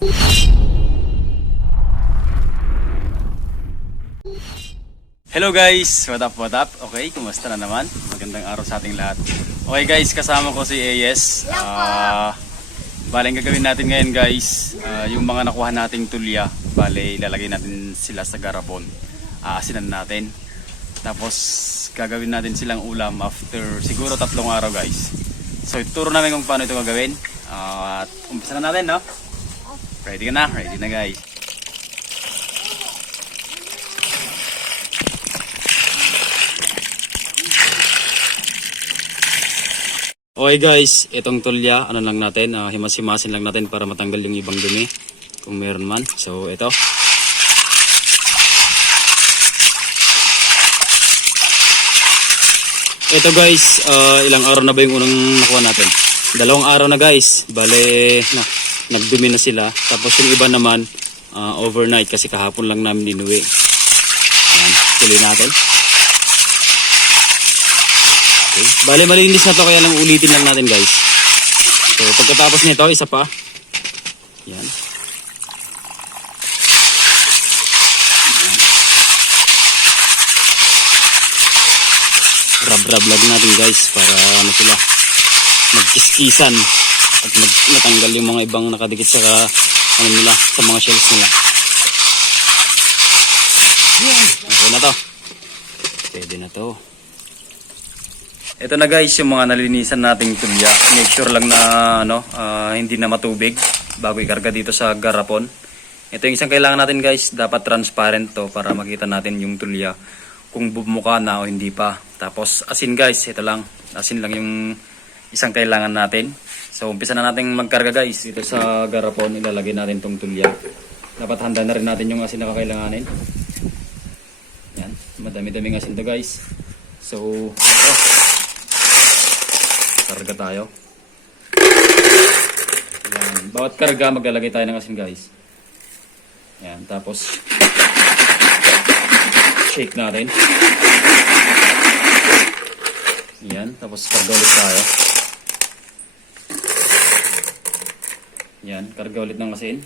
Hello guys! What up, what up? Okay, kumusta na naman? Magandang araw sa ating lahat. Okay guys, kasama ko si AS. Bale, ang gagawin natin ngayon guys, yung mga nakuha nating tulya, bale, ilalagay natin sila sa garapon. Aasinan natin. Tapos, gagawin natin silang ulam after siguro 3 araw guys. So, ituro namin kung paano ito gagawin. At umpisa na natin, no? Ready ka na? Ready na guys. Okay guys, itong tulya, ano lang natin, himas-himasin lang natin para matanggal yung ibang dumi kung meron man. So ito. Ito guys, ilang araw na ba yung unang nakuha natin? 2 araw na guys. Bale, nagdumi na sila. Tapos yung iba naman, overnight kasi kahapon lang namin inuwi. Ayan, tuloy natin. Okay. Bale, malinis na to kaya lang ulitin lang natin guys. So pagkatapos nito, isa pa. Yan. Rub-rub lang natin guys para ano sila, magkiskisan at matanggal yung mga ibang nakadikit sa ano nila, sa mga shells nila. Yan. Okay na to. Pwede na to. Ito na guys yung mga nalinisan nating tulya. Make sure lang na hindi na matubig bago ikarga dito sa garapon. Ito yung isang kailangan natin guys. Dapat transparent to para makita natin yung tulya kung bumuka na o hindi pa. Tapos asin guys. Ito lang. Asin lang yung isang kailangan natin. So umpisa na natin magkarga guys. Dito sa garapon ilalagay natin tong tulya. Dapat handa na rin natin yung asin na kakailanganin. Yan. Madami-daming asin to guys. So karga tayo. Yan. Bawat karga maglalagay tayo ng asin guys. Yan. Tapos shake natin. Yan. Tapos karga ulit tayo. Yan. Karga ulit ng asin.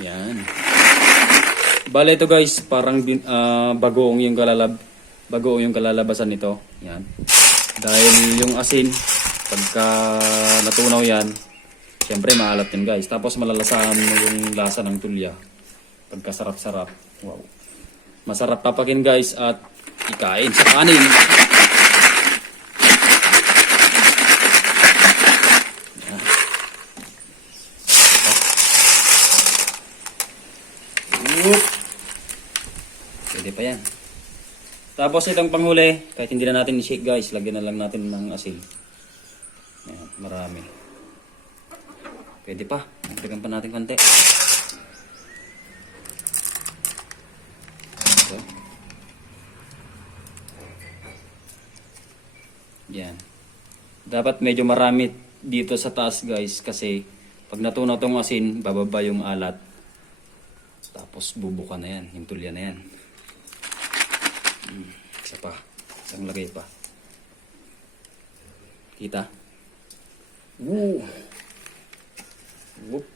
Yan. Bale ito guys, parang bagoong yung kalalabasan nito. Yan. Dahil yung asin, pagka natunaw yan, syempre maalat din guys. Tapos malalasahan mo yung lasa ng tulya. Pagka sarap-sarap. Wow. Masarap papakin guys at ikain sa kanin. Pwede pa yan. Tapos itong panghuli, kahit hindi na natin i-shake guys, lagyan na lang natin ng asin. Ayan, marami. Pwede pa. Lagyan pa natin konti. Ito. Yan. Dapat medyo marami dito sa taas guys, kasi pag natunaw tong asin, bababa yung alat. Tapos bubuka na yan, yung tulya na yan. Isa pa, isang lagay pa. Kita? Woo! Whoop!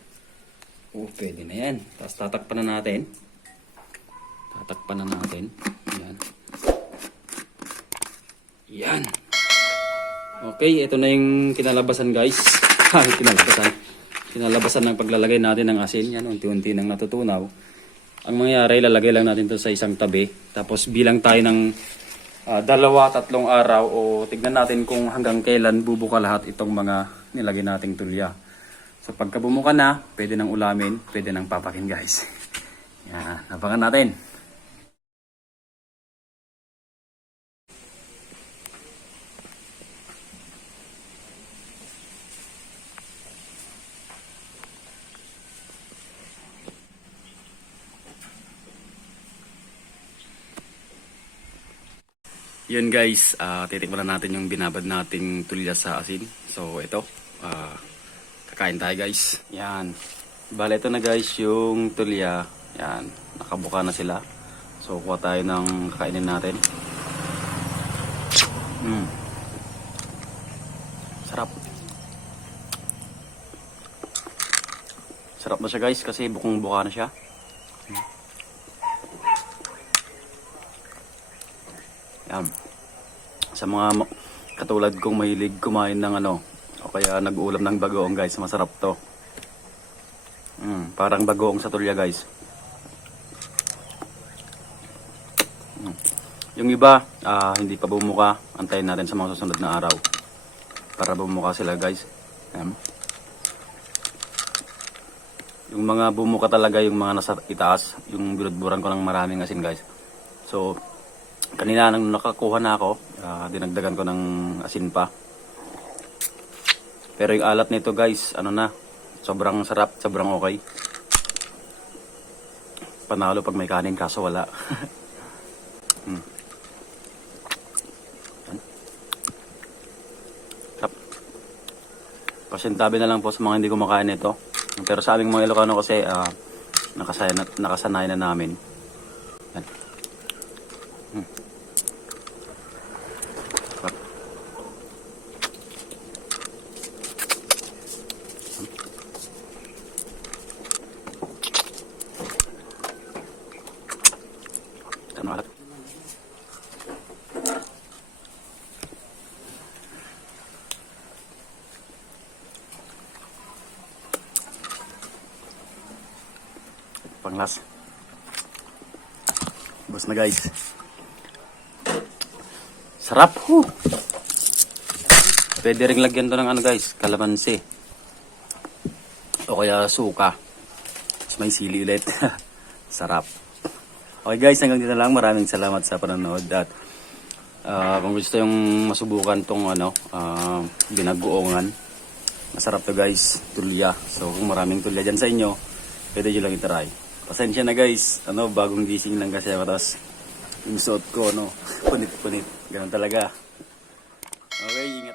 Pwede na yan. Tapos tatakpan na natin. Tatakpan na natin. Yan. Yan. Okay, ito na yung kinalabasan guys. Kinalabasan ng paglalagay natin ng asin. Yan, unti-unti nang natutunaw. Ang mangyayari, lalagay lang natin ito sa isang tabi. Tapos bilang tayo ng 2-3 araw o tignan natin kung hanggang kailan bubuka lahat itong mga nilagay nating tulya. So pagka bumuka na, pwede nang ulamin, pwede nang papakin guys. Yan, abangan natin. Yun guys, titikman na natin yung binabad nating tulya sa asin. So ito, kakain tayo guys. Yan. Bale ito na guys yung tulya. Yan, nakabuka na sila. So kuha tayo ng kakainin natin. Sarap. Sarap na siya guys kasi bukong-buka na siya. Yan. Sa mga katulad kong mahilig kumain ng ano, o kaya nag-uulam ng bagoong guys, masarap to. Parang bagoong sa tulya guys. Yung iba, hindi pa bumuka. Antayin natin sa mga susunod na araw para bumuka sila guys. Yan. Yung mga bumuka talaga, yung mga nasa itaas, yung binudburan ko ng maraming asin guys. So, kanina nang nakakuha na ako, dinagdagan ko ng asin pa. Pero yung alat nito guys, ano na, sobrang sarap, sobrang okay. Panalo pag may kanin kaso wala. Sarap. Pasintabi na lang po sa mga hindi kumakain nito. Pero sa aming mga Ilocano kasi nakasanay na namin. Yan. Sarap. Ano alat? Panglas. Bus na guys. Sarap ho. Pwede ring lagyan to ng ano guys, kalamansi. O kaya suka. Tapos may sili ulit. Sarap. Okay guys, hanggang dito lang. Maraming salamat sa panonood. At kung gusto yung masubukan tong ano, binagoongan, masarap to guys, tulya. So kung maraming tulya dyan sa inyo, pwede nyo lang itry. Pasensya na guys, bagong gising lang kasi ako, tapos yung suot ko, punit-punit. Ganun talaga. Okay,